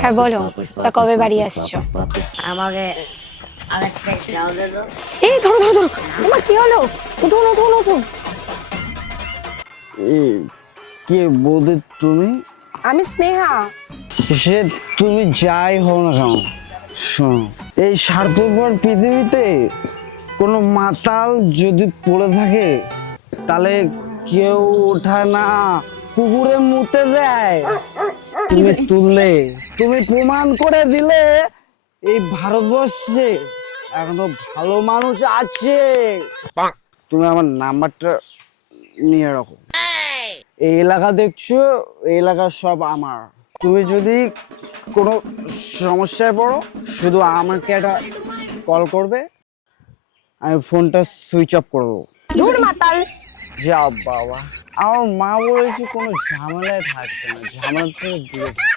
হ্যাঁ বলো, তা কবে বাড়ি আসছো? আমাকে আরেকটা চাও দে তো। এই ধরো ধরো ধরো, তোমার কি হলো? উঠুন উঠুন উঠুন। কে বৌদি তুমি? আমি স্নেহা। সে তুমি যাই হও না কেন, শোনো, এই স্বার্থপর পৃথিবীতে কোনো মাতাল যদি পড়ে থাকে তাহলে কেউ ওঠায় না, কুকুরে মুতে দেয়। তুমি তুললে, তুমি প্রমাণ করে দিলে এই ভারতবর্ষে এখনো ভালো মানুষ আছে। তুমি আমার নাম্বারটা নিয়ে রাখো। এই এলাকা দেখছো, এই এলাকা সব আমার। তুমি যদি কোনো সমস্যায় পড়ো শুধু আমাকে একটা কল করবে, আমি ফোনটা সুইচ অফ করবো। ধুর মাতাল। যা বাবা, আমার মা বলেছে কোনো ঝামেলায় থাকবে না, ঝামেলা থেকে দূরে থাকবে।